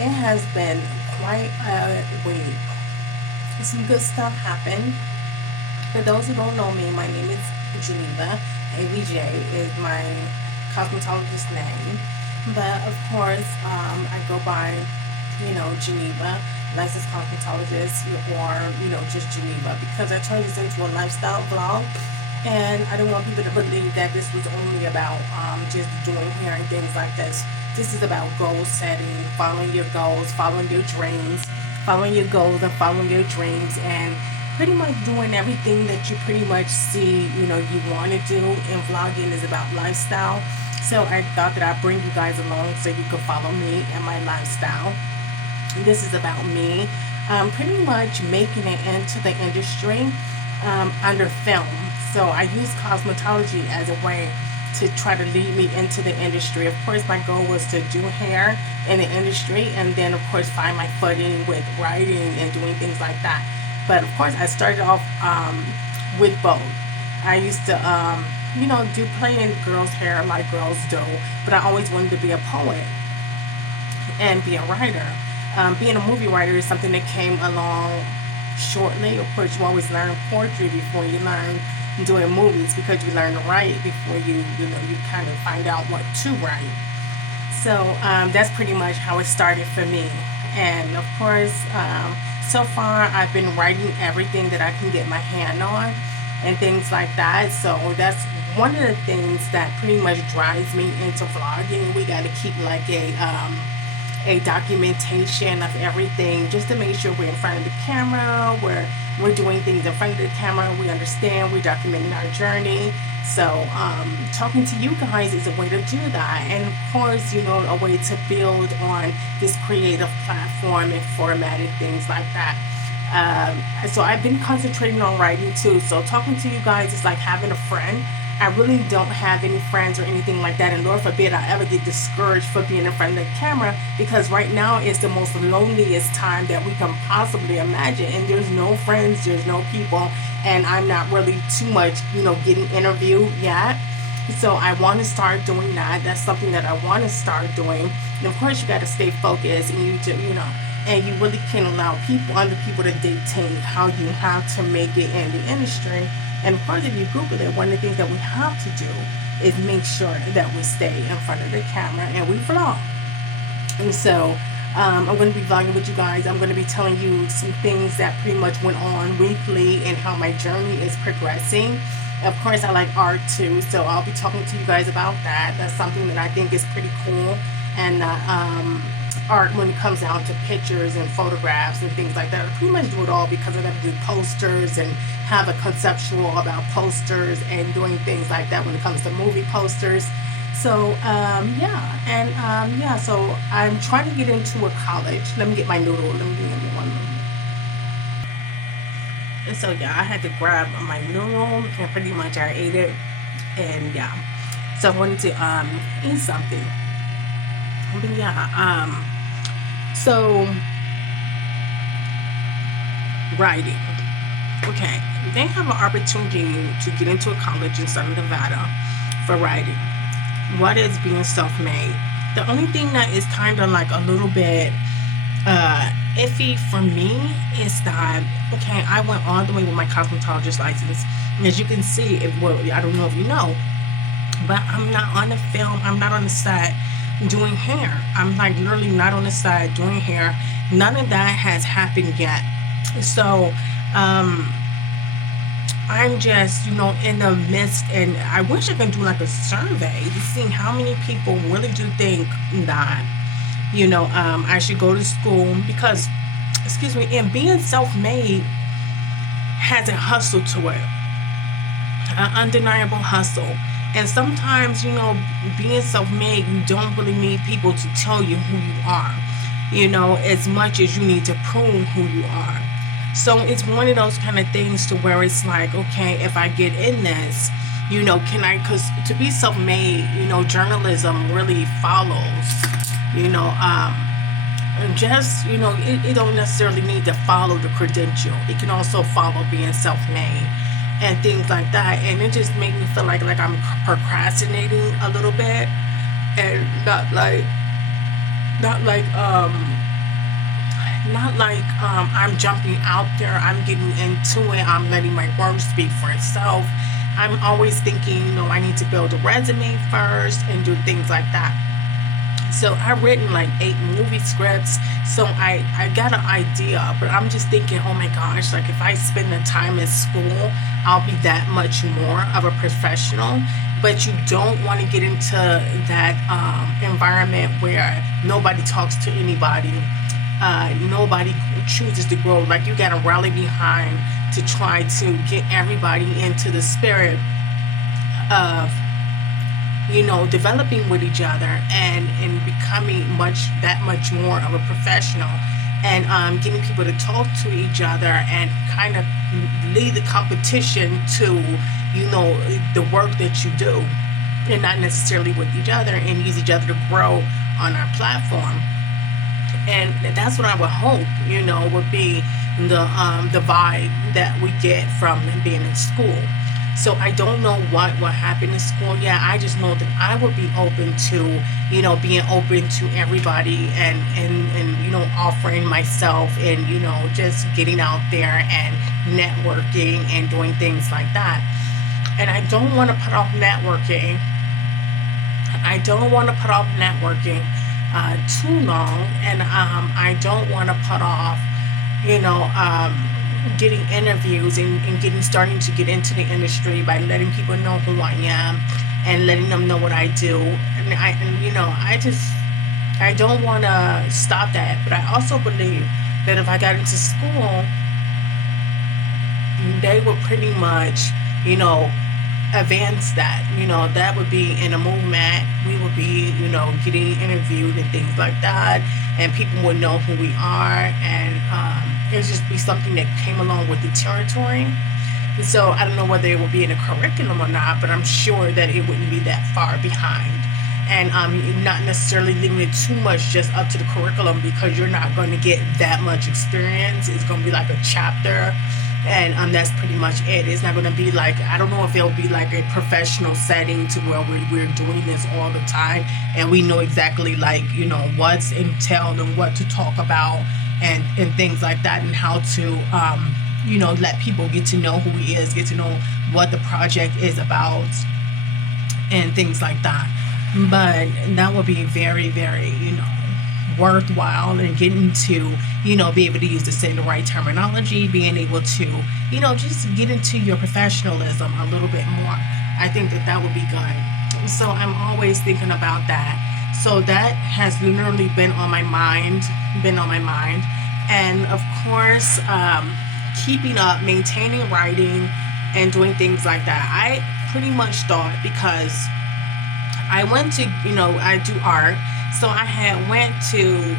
It has been quite a week. Some good stuff happened. For those who don't know me, my name is Geneva. ABJ is my cosmetologist name. But of course, I go by, Geneva, licensed cosmetologist, or, just Geneva, because I turned this into a lifestyle vlog. And I don't want people to believe that this was only about just doing hair and things like this. This is about goal setting, following your goals, following your dreams, following your goals and following your dreams, and pretty much doing everything that you pretty much see, you want to do. And vlogging is about lifestyle. So I thought that I'd bring you guys along so you could follow me and my lifestyle. This is about me pretty much making it into the industry under film. So I use cosmetology as a way to try to lead me into the industry. Of course, my goal was to do hair in the industry, and then of course find my footing with writing and doing things like that. But of course, I started off with both. I used to, do play in girls' hair like girls do, but I always wanted to be a poet and be a writer. Being a movie writer is something that came along shortly. Of course, you always learn poetry before you learn doing movies, because you learn to write before you kind of find out what to write. So that's pretty much how it started for me. And of course, so far I've been writing everything that I can get my hand on and things like that. So that's one of the things that pretty much drives me into vlogging. We got to keep like a documentation of everything, just to make sure we're in front of the camera, we're doing things in front of the camera, we understand, we're documenting our journey. So talking to you guys is a way to do that, and of course, a way to build on this creative platform and format and things like that. So I've been concentrating on writing too. So talking to you guys is like having a friend. I really don't have any friends or anything like that, and Lord forbid I ever get discouraged for being in front of the camera, because right now is the most loneliest time that we can possibly imagine, and there's no friends, there's no people, and I'm not really too much, getting interviewed yet. So I want to start doing that. That's something that I want to start doing. And of course, you got to stay focused, and and you really can't allow other people to dictate how you have to make it in the industry. And of course, if you Google it, one of the things that we have to do is make sure that we stay in front of the camera and we vlog. And so I'm going to be vlogging with you guys. I'm going to be telling you some things that pretty much went on weekly and how my journey is progressing. Of course, I like art too, so I'll be talking to you guys about that. That's something that I think is pretty cool. And art, when it comes down to pictures and photographs and things like that, I pretty much do it all, because I got to do posters and have a conceptual about posters and doing things like that when it comes to movie posters. So so I'm trying to get into a college. Let me get my noodle. Let me get one noodle. And so I had to grab my noodle, and pretty much I ate it. And so I wanted to eat something. But so writing. Okay, they have an opportunity to get into a college in Southern Nevada for writing. What is being self-made? The only thing that is kind of like a little bit iffy for me is that, okay, I went all the way with my cosmetologist license, and as you can see, I don't know if you know, but I'm not on the film, I'm not on the set doing hair. I'm like literally not on the side doing hair. None of that has happened yet. So I'm just, in the midst, and I wish I could do like a survey to see how many people really do think that, I should go to school, because, excuse me, and being self-made has a hustle to it, an undeniable hustle. And sometimes, being self-made, you don't really need people to tell you who you are, as much as you need to prove who you are. So it's one of those kind of things to where it's like, okay, if I get in this, can I, because to be self-made, journalism really follows, it don't necessarily need to follow the credential. It can also follow being self-made and things like that. And it just made me feel like I'm procrastinating a little bit, and not like not like I'm jumping out there, I'm getting into it, I'm letting my work speak for itself. I'm always thinking, I need to build a resume first and do things like that. So I've written like 8 movie scripts. So I got an idea, but I'm just thinking, oh my gosh, like if I spend the time in school, I'll be that much more of a professional. But you don't want to get into that environment where nobody talks to anybody. Nobody chooses to grow. Like you got to rally behind to try to get everybody into the spirit of developing with each other and becoming that much more of a professional, and getting people to talk to each other and kind of lead the competition to the work that you do, and not necessarily with each other, and use each other to grow on our platform. And that's what I would hope would be the vibe that we get from being in school. So I don't know what will happen in school. Yeah, I just know that I would be open to, being open to everybody, and offering myself, and, just getting out there and networking and doing things like that. And I don't want to put off networking. I don't want to put off networking too long. And I don't want to put off, getting interviews and starting to get into the industry by letting people know who I am and letting them know what I do. And I don't want to stop that. But I also believe that if I got into school, they would pretty much, advance that. That would be in a movement. We would be, getting interviewed and things like that, and people would know who we are, and it would just be something that came along with the territory. And so I don't know whether it will be in a curriculum or not, but I'm sure that it wouldn't be that far behind. And not necessarily leaving it too much just up to the curriculum, because you're not going to get that much experience. It's going to be like a chapter, and that's pretty much it. It's not going to be like, I don't know if it'll be like a professional setting to where we're doing this all the time, and we know exactly like what's entailed and what to talk about, and things like that, and how to let people get to know who he is, get to know what the project is about, and things like that. But that would be very, very worthwhile, and getting to be able to use the right terminology, being able to just get into your professionalism a little bit more. I think that would be good. So I'm always thinking about that. So that has literally been on my mind, and of course keeping up, maintaining writing and doing things like that. I pretty much thought, because I went to, I do art. So I had went to,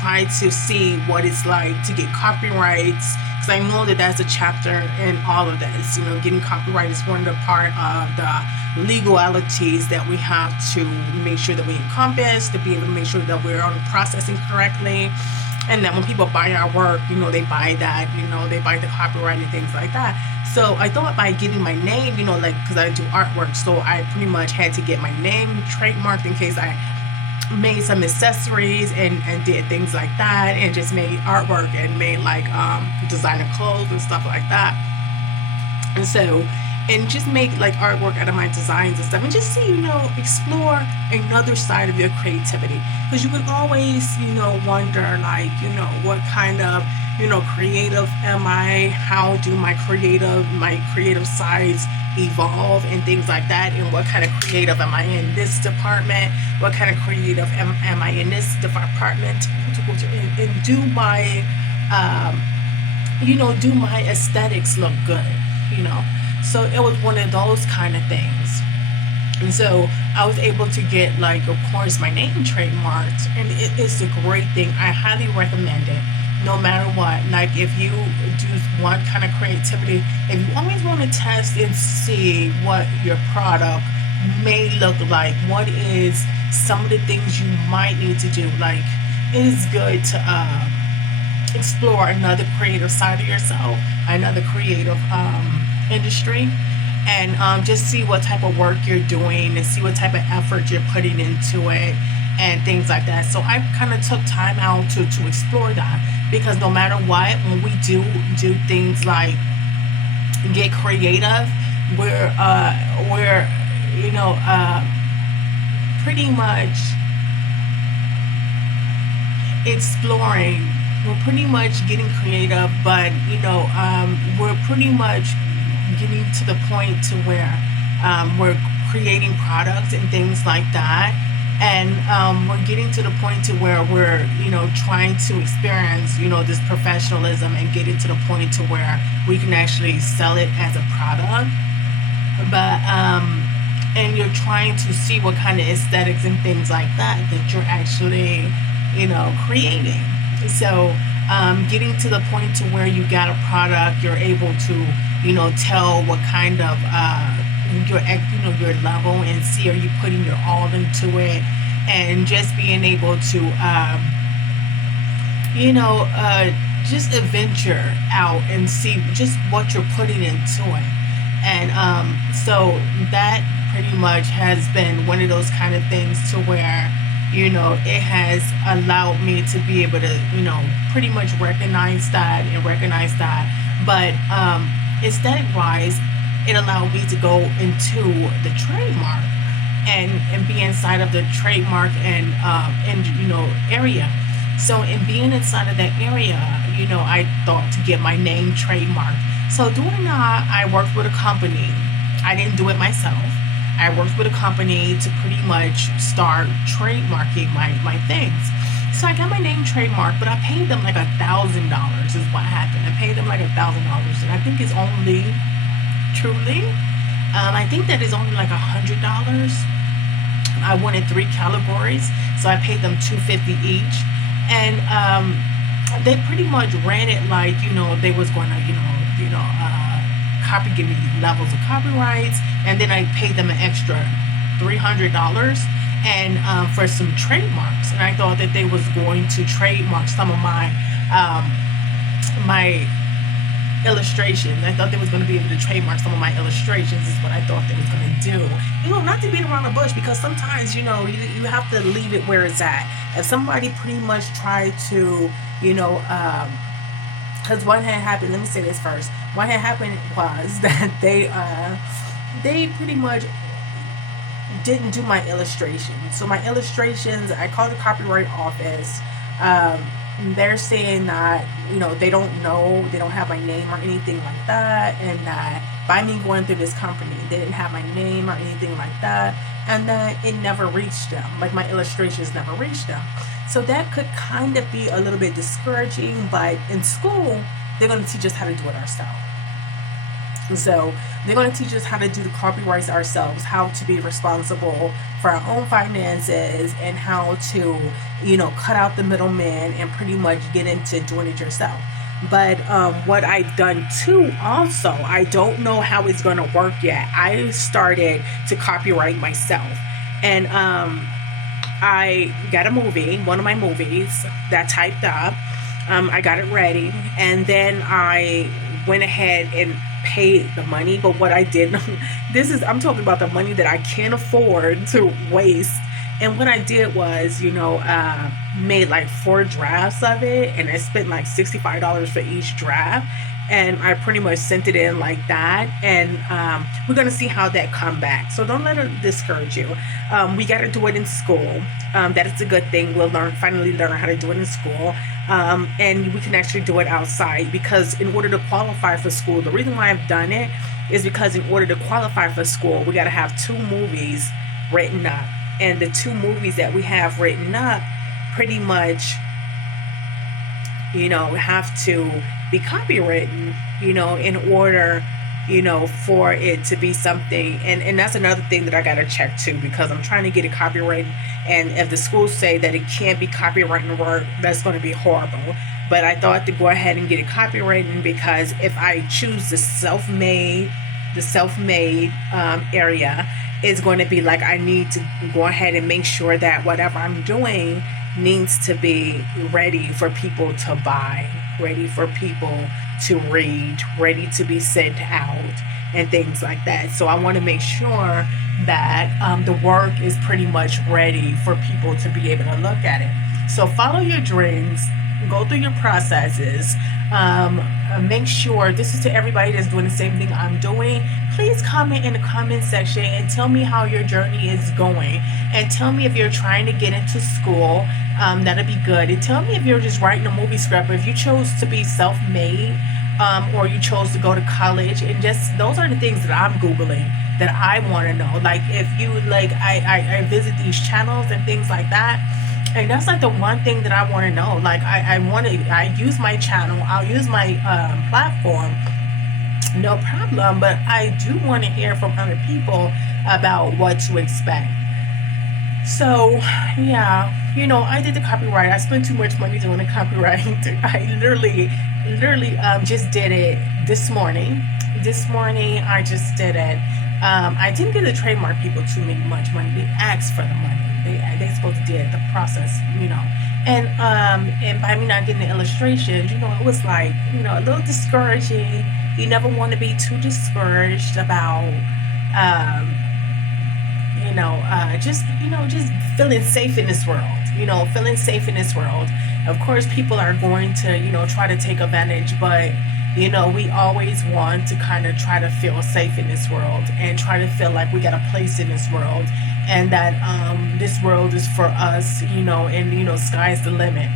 try to see what it's like to get copyrights. Because I know that that's a chapter in all of this. Getting copyright is one of the part of the legalities that we have to make sure that we encompass, to be able to make sure that we're on processing correctly. And then when people buy our work, they buy that, they buy the copyright and things like that. So I thought by getting my name, because I do artwork, so I pretty much had to get my name trademarked in case I made some accessories and did things like that, and just made artwork and made like designer clothes and stuff like that. And so, and just make like artwork out of my designs and stuff, and just see, explore another side of your creativity. Because you can always, wonder like, what kind of, creative am I? How do my creative sides evolve and things like that? And what kind of creative am I in this department? What kind of creative am I in this department? And do my, do my aesthetics look good? So it was one of those kind of things. And so I was able to get, like, of course, my name trademarked, and it is a great thing. I highly recommend it, no matter what. Like, if you do one kind of creativity, if you always want to test and see what your product may look like, what is some of the things you might need to do. Like, it is good to explore another creative side of yourself, another creative industry, and just see what type of work you're doing, and see what type of effort you're putting into it, and things like that. So I kind of took time out to explore that. because no matter what, when we do things like get creative, we're you know pretty much exploring. We're pretty much getting creative, but we're pretty much getting to the point to where we're creating products and things like that, and we're getting to the point to where we're trying to experience this professionalism and get it to the point to where we can actually sell it as a product. But and you're trying to see what kind of aesthetics and things like that you're actually creating. So getting to the point to where you got a product, you're able to tell what kind of your level, and see, are you putting your all into it, and just being able to just adventure out and see just what you're putting into it. And so that pretty much has been one of those kind of things to where it has allowed me to be able to pretty much recognize that. But aesthetic wise, it allowed me to go into the trademark and be inside of the trademark and area. So in being inside of that area, I thought to get my name trademarked. So doing that, I worked with a company. I didn't do it myself. I worked with a company to pretty much start trademarking my things. So I got my name trademarked, but I paid them like $1,000 is what happened. I paid them like $1,000, and I think it's only truly, I think that is only like $100. I wanted 3 categories, so I paid them $250 each, and they pretty much ran it like they was going to give me levels of copyrights, and then I paid them an extra $300 and for some trademarks, and I thought that they was going to trademark some of my illustrations. I thought they was going to be able to trademark some of my illustrations is what I thought they was going to do. Not to beat around the bush, because sometimes you have to leave it where it's at. If somebody pretty much tried to because what had happened, let me say this first. What had happened was that they pretty much didn't do my illustrations. So my illustrations, I called the copyright office. They're saying that they don't know, they don't have my name or anything like that, and that by me going through this company, they didn't have my name or anything like that, and that it never reached them, like my illustrations never reached them. So that could kind of be a little bit discouraging, but in school they're going to teach us how to do it ourselves. So they're going to teach us how to do the copyrights ourselves, how to be responsible for our own finances, and how to, cut out the middleman and pretty much get into doing it yourself. But what I've done too, also, I don't know how it's going to work yet. I started to copyright myself, and I got a movie, one of my movies that typed up. I got it ready, and then I went ahead and paid the money. But what I did, I'm talking about the money that I can't afford to waste. And what I did was, made like 4 drafts of it, and I spent like $65 for each draft. And I pretty much sent it in like that, and we're gonna see how that come back. So don't let it discourage you. We got to do it in school. That is a good thing. We'll finally learn how to do it in school, and we can actually do it outside. Because in order to qualify for school, the reason why I've done it is because in order to qualify for school, we got to have 2 movies written up, and the 2 movies that we have written up pretty much, have to be copywritten, in order, for it to be something. And that's another thing that I got to check too, because I'm trying to get it copyrighted. And if the schools say that it can't be copywritten work, that's going to be horrible. But I thought to go ahead and get it copywritten, because if I choose the self-made area, it's going to be like I need to go ahead and make sure that whatever I'm doing needs to be ready for people to buy, ready for people to read, ready to be sent out, and things like that. So I want to make sure that the work is pretty much ready for people to be able to look at it. So follow your dreams, go through your processes. Make sure, this is to everybody that's doing the same thing I'm doing. Please comment in the comment section and tell me how your journey is going. And tell me if you're trying to get into school. That'd be good. And tell me if you're just writing a movie script, or if you chose to be self-made, or you chose to go to college. And just, those are the things that I'm Googling, that I want to know. Like, if you like, I visit these channels and things like that, and that's like the one thing that I want to know. Like, I use my channel, I'll use my platform, no problem, but I do want to hear from other people about what to expect. So, yeah, I did the copyright. I spent too much money doing the copyright. I literally just did it this morning. This morning, I just did it. I didn't give the trademark people too much money. They asked for the money. They supposed to do the process. And by me not getting the illustrations, it was like, a little discouraging. You never want to be too discouraged about, um, just feeling safe in this world. Feeling safe in this world. Of course, people are going to, try to take advantage, but we always want to kind of try to feel safe in this world, and try to feel like we got a place in this world, and that this world is for us, and sky's the limit.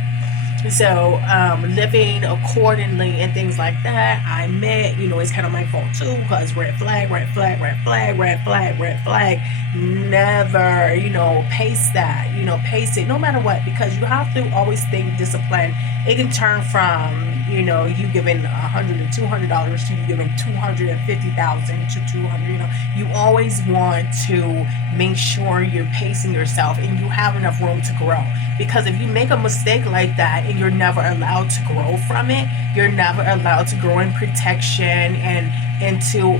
So, living accordingly and things like that, I met, it's kind of my fault too, because red flag, red flag, red flag, red flag, red flag. Never, pace that, pace it no matter what, because you have to always think discipline. It can turn from, you giving $100 to $200 to you giving 250,000 to 200. You always want to make sure you're pacing yourself and you have enough room to grow. Because if you make a mistake like that and you're never allowed to grow from it, you're never allowed to grow in protection and into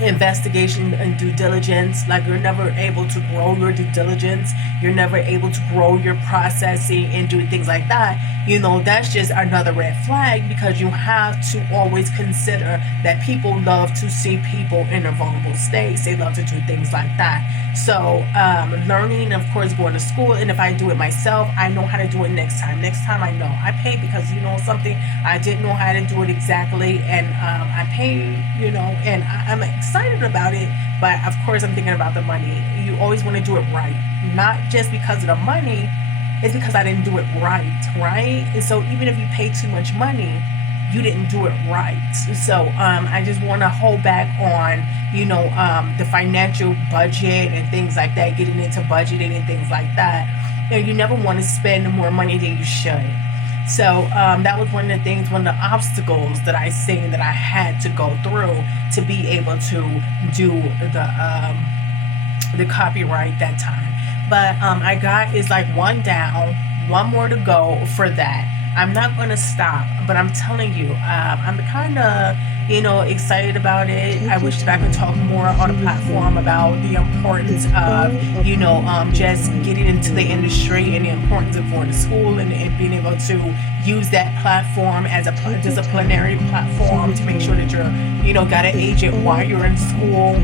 investigation and due diligence. Like, you're never able to grow your due diligence, you're never able to grow your processing and do things like that. That's just another red flag, because you have to always consider that people love to see people in a vulnerable state. They love to do things like that. So, learning, of course, going to school, and if I do it myself, I know how to do it next time. Next time I know. I pay because, something, I didn't know how to do it exactly, and I pay, and I'm excited about it, but of course I'm thinking about the money. You always want to do it right, not just because of the money. It's because I didn't do it right? And so even if you pay too much money, you didn't do it right. So I just want to hold back on, the financial budget and things like that, getting into budgeting and things like that. And you never want to spend more money than you should. So that was one of the things, one of the obstacles that I seen that I had to go through to be able to do the copyright that time. But I got, is like one down, one more to go for that. I'm not going to stop, but I'm telling you, I'm kind of, excited about it. I wish that I could talk more on a platform about the importance of, just getting into the industry, and the importance of going to school, and being able to use that platform as a disciplinary platform to make sure that you're, got an agent while you're in school.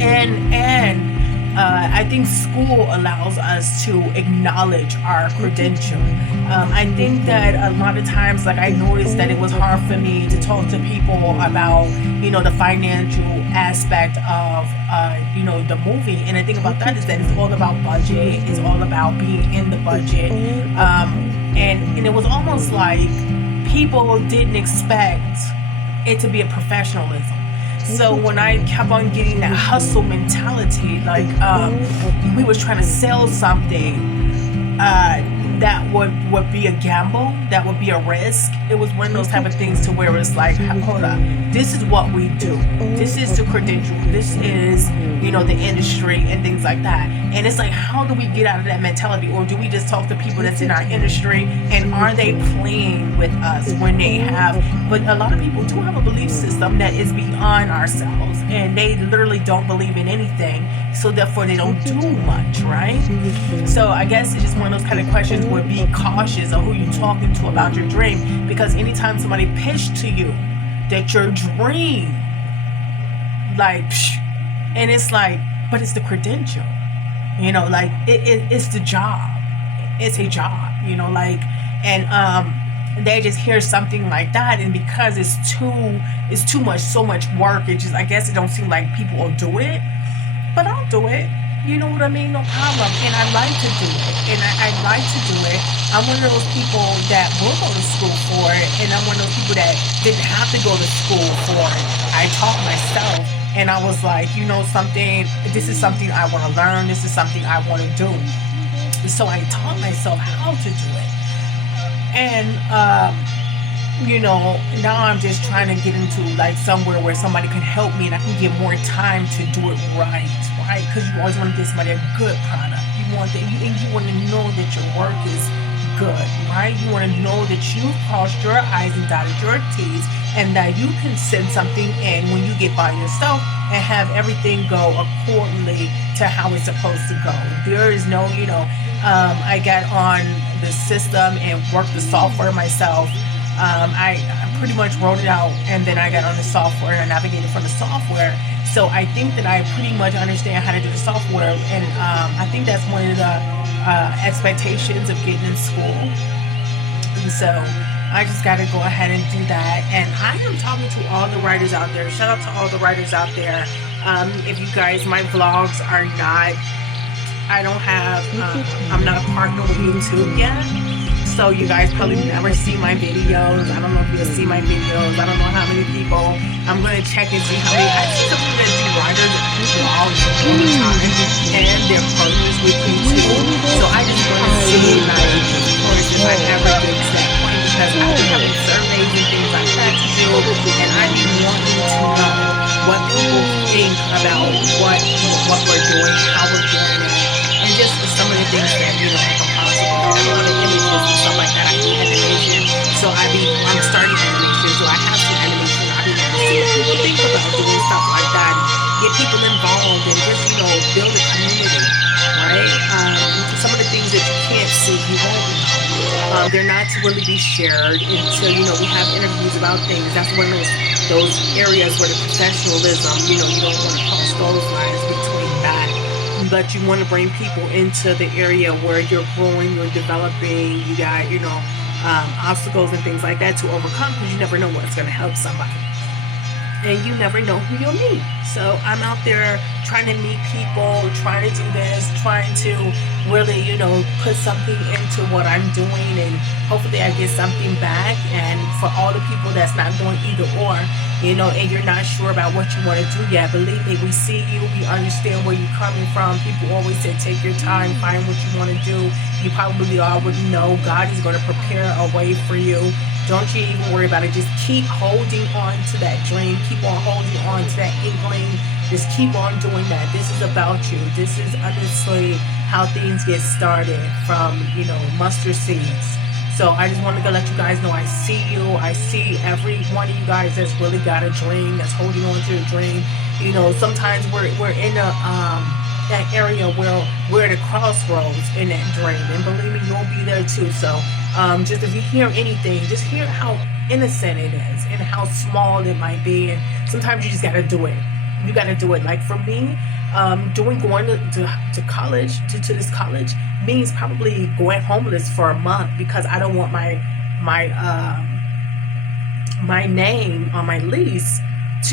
And I think school allows us to acknowledge our credential. I think that a lot of times, like, I noticed that it was hard for me to talk to people about, the financial aspect of, the movie. And the thing about that is that it's all about budget. It's all about being in the budget. And it was almost like people didn't expect it to be a professionalism. So when I kept on getting that hustle mentality, like we was trying to sell something that would be a gamble, that would be a risk. It was one of those type of things to where it's like, hold up, this is what we do. This is the credential. This is, the industry and things like that. And it's like, how do we get out of that mentality? Or do we just talk to people that's in our industry, and are they playing with us when they have, but a lot of people do have a belief system that is beyond ourselves, and they literally don't believe in anything, so therefore they don't do much, right? So I guess it's just one of those kind of questions where be cautious of who you're talking to about your dream, because anytime somebody pitched to you that your dream, like, and it's like, but it's the credential, like it's the job. It's a job, like, and they just hear something like that, and because it's too much, so much work, it just, I guess it don't seem like people will do it, but I'll do it. You know what I mean? No problem. And I like to do it. And I like to do it. I'm one of those people that will go to school for it. And I'm one of those people that didn't have to go to school for it. I taught myself. And I was like, you know something? This is something I want to learn. This is something I want to do. So I taught myself how to do it. And, you know, now I'm just trying to get into like somewhere where somebody can help me and I can get more time to do it right, because you always want to get somebody a good product. You want that, and you want to know that your work is good, right? You want to know that you've crossed your I's and dotted your T's, and that you can send something in when you get by yourself and have everything go accordingly to how it's supposed to go. There is no, you know, I got on the system and worked the software myself. I pretty much wrote it out, and then I got on the software and I navigated from the software. So I think that I pretty much understand how to do the software, and I think that's one of the expectations of getting in school. And so I just got to go ahead and do that. And I am talking to all the writers out there. Shout out to all the writers out there. If you guys, my vlogs are not, I don't have, I'm not a partner with YouTube yet. So you guys probably never see my videos. I don't know if you'll see my videos. I don't know how many people. I'm going to check and see how many. I see some people that do writers and vlogs all the time. And they're partners with me too. So I just want to see, like, of course, if I ever get to that point. Because I be having surveys and things like that to do. And I be wanting to know what people think about what we're doing, how we're doing it. And just some of the things that, you know, I can possibly do. A lot of images and stuff like that. I do animation. So I'm starting animation. So I have some animation. I be able to see what people think about doing stuff like that. And get people involved and just, you know, build a community, right? Some of the things that you can't see, you won't know. They're not to really be shared until, you know, we have interviews about things. That's one of those areas where the professionalism, you know, you don't want to cross those lines between that. But you want to bring people into the area where you're growing, you're developing, you got, you know, obstacles and things like that to overcome, because you never know what's going to help somebody. And you never know who you'll meet. So I'm out there trying to meet people, trying to do this, trying to really, you know, put something into what I'm doing, and hopefully I get something back. And for all the people that's not doing either or, you know, and you're not sure about what you want to do yet, believe me, we see you, we understand where you're coming from. People always say, take your time, find what you want to do. You probably already know God is going to prepare a way for you. Don't you even worry about it. Just keep holding on to that dream. Keep on holding on to that inkling. Just keep on doing that. This is about you. This is honestly how things get started, from, you know, mustard seeds. So I just wanted to let you guys know I see you. I see every one of you guys that's really got a dream, that's holding on to a dream. You know, sometimes we're in a that area where we're at a crossroads in that dream, and believe me, you'll be there too. So just if you hear anything, just hear how innocent it is and how small it might be. And sometimes you just got to do it. You got to do it. Like for me, going to college, to this college, means probably going homeless for a month, because I don't want my name on my lease.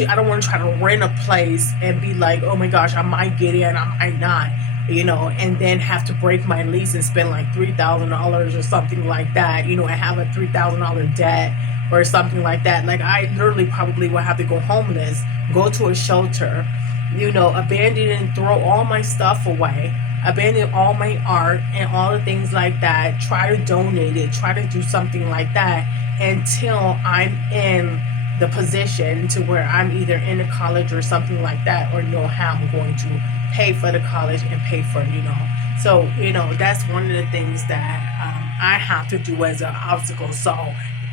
I don't want to try to rent a place and be like, oh my gosh, I might get in, I might not, you know, and then have to break my lease and spend like $3,000 or something like that, you know, and have a $3,000 debt or something like that. Like I literally probably will have to go homeless, go to a shelter, you know, abandon and throw all my stuff away, abandon all my art and all the things like that, try to donate it, try to do something like that until I'm in the position to where I'm either in a college or something like that, or know how I'm going to pay for the college and pay for, you know. So, you know, that's one of the things that I have to do as an obstacle. So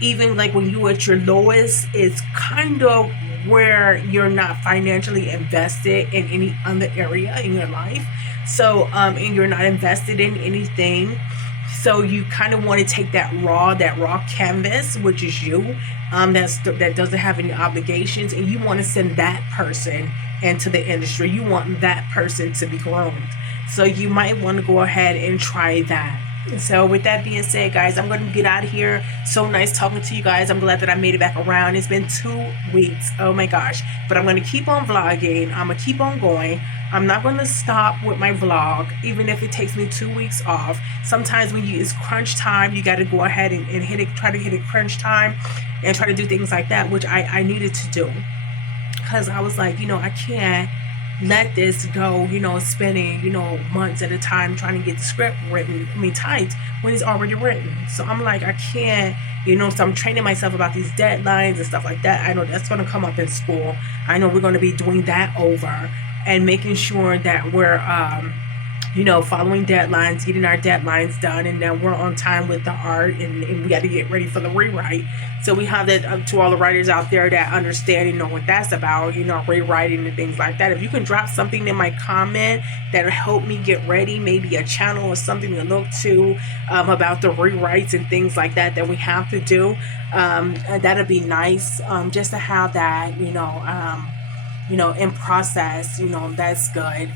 even like when you at your lowest, it's kind of where you're not financially invested in any other area in your life. So, and you're not invested in anything. So you kind of want to take that raw canvas, which is you, that doesn't have any obligations, and you want to send that person into the industry. You want that person to be groomed. So you might want to go ahead and try that. So with that being said, guys, I'm going to get out of here. So nice talking to you guys. I'm glad that I made it back around. It's been 2 weeks. Oh my gosh. But I'm going to keep on vlogging. I'm going to keep on going. I'm not going to stop with my vlog, even if it takes me 2 weeks off. Sometimes when it's crunch time, you got to go ahead and hit it, try to hit it crunch time and try to do things like that, which I needed to do. Because I was like, I can't let this go, spending, months at a time trying to get the script written, typed, when it's already written. So I'm like, I can't, so I'm training myself about these deadlines and stuff like that. I know that's going to come up in school. I know we're going to be doing that over and making sure that we're, following deadlines, getting our deadlines done, and then we're on time with the art, and we got to get ready for the rewrite. So we have that to all the writers out there that understand and know what that's about, rewriting and things like that. If you can drop something in my comment that'll help me get ready, maybe a channel or something to look to about the rewrites and things like that we have to do, that'd be nice, just to have that, in process, that's good.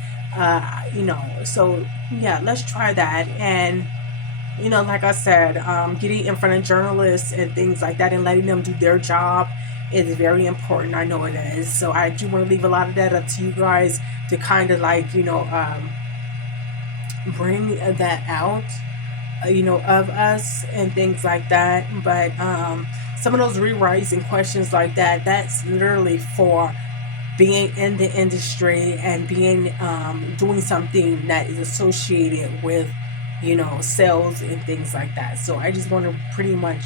So yeah, let's try that. And like I said, getting in front of journalists and things like that and letting them do their job is very important. I know it is. So I do want to leave a lot of that up to you guys to kind of like, bring that out, of us and things like that. But some of those rewrites and questions like that, that's literally for being in the industry and being doing something that is associated with sales and things like that. So I just want to pretty much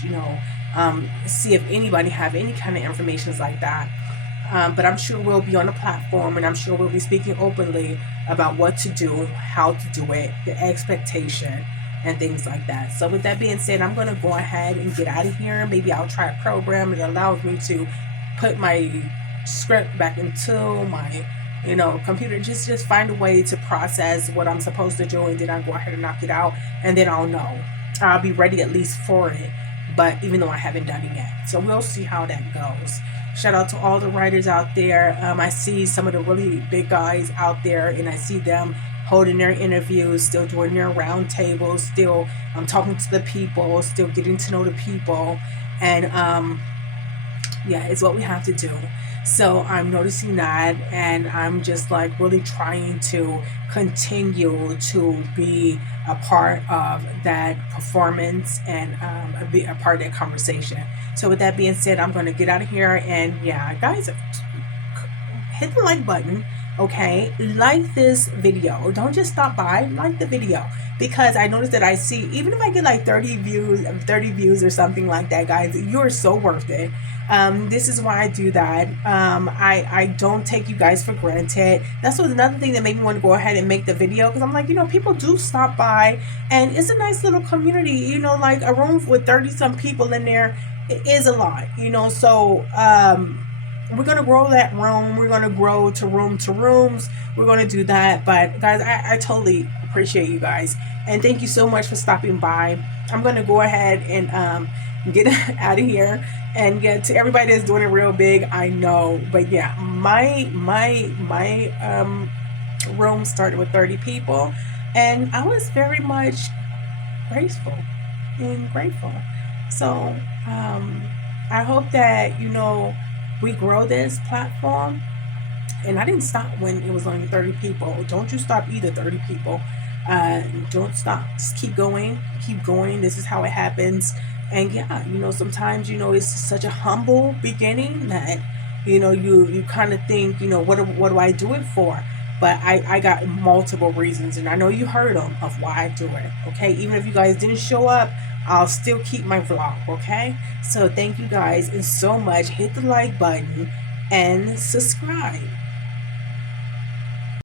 see if anybody have any kind of information like that. But I'm sure we'll be on the platform, and I'm sure we'll be speaking openly about what to do, how to do it, the expectation, and things like that. So with that being said, I'm going to go ahead and get out of here. Maybe I'll try a program that allows me to put my script back into my computer, just find a way to process what I'm supposed to do, and then I'll go ahead and knock it out, and then I'll be ready at least for it, but even though I haven't done it yet. So we'll see how that goes. Shout out to all the writers out there. I see some of the really big guys out there, and I see them holding their interviews, still doing their round tables, still talking to the people, still getting to know the people, and yeah, it's what we have to do. So I'm noticing that, and I'm just like really trying to continue to be a part of that performance and be a part of that conversation. So with that being said, I'm going to get out of here, and yeah, guys, hit the like button. Okay, like this video. Don't just stop by, like the video, because I noticed that I see, even if I get like 30 views or something like that, guys, you're so worth it. This is why I do that. I don't take you guys for granted. That's was another thing that made me want to go ahead and make the video, because I'm like, people do stop by, and it's a nice little community, like a room with 30 some people in there, it is a lot, so we're going to grow that room. We're going to grow to rooms. We're going to do that. But guys, I totally appreciate you guys. And thank you so much for stopping by. I'm going to go ahead and get out of here and get to everybody that's doing it real big. I know. But yeah, my room started with 30 people. And I was very much graceful and grateful. So I hope that, we grow this platform. And I didn't stop when it was only 30 people. Don't you stop either, 30 people. Don't stop. Just keep going. Keep going. This is how it happens. And yeah, sometimes, it's such a humble beginning that, you kind of think, what do I do it for? But I got multiple reasons, and I know you heard them of why I do it. Okay, even if you guys didn't show up, I'll still keep my vlog. Okay, so thank you guys and so much. Hit the like button and subscribe.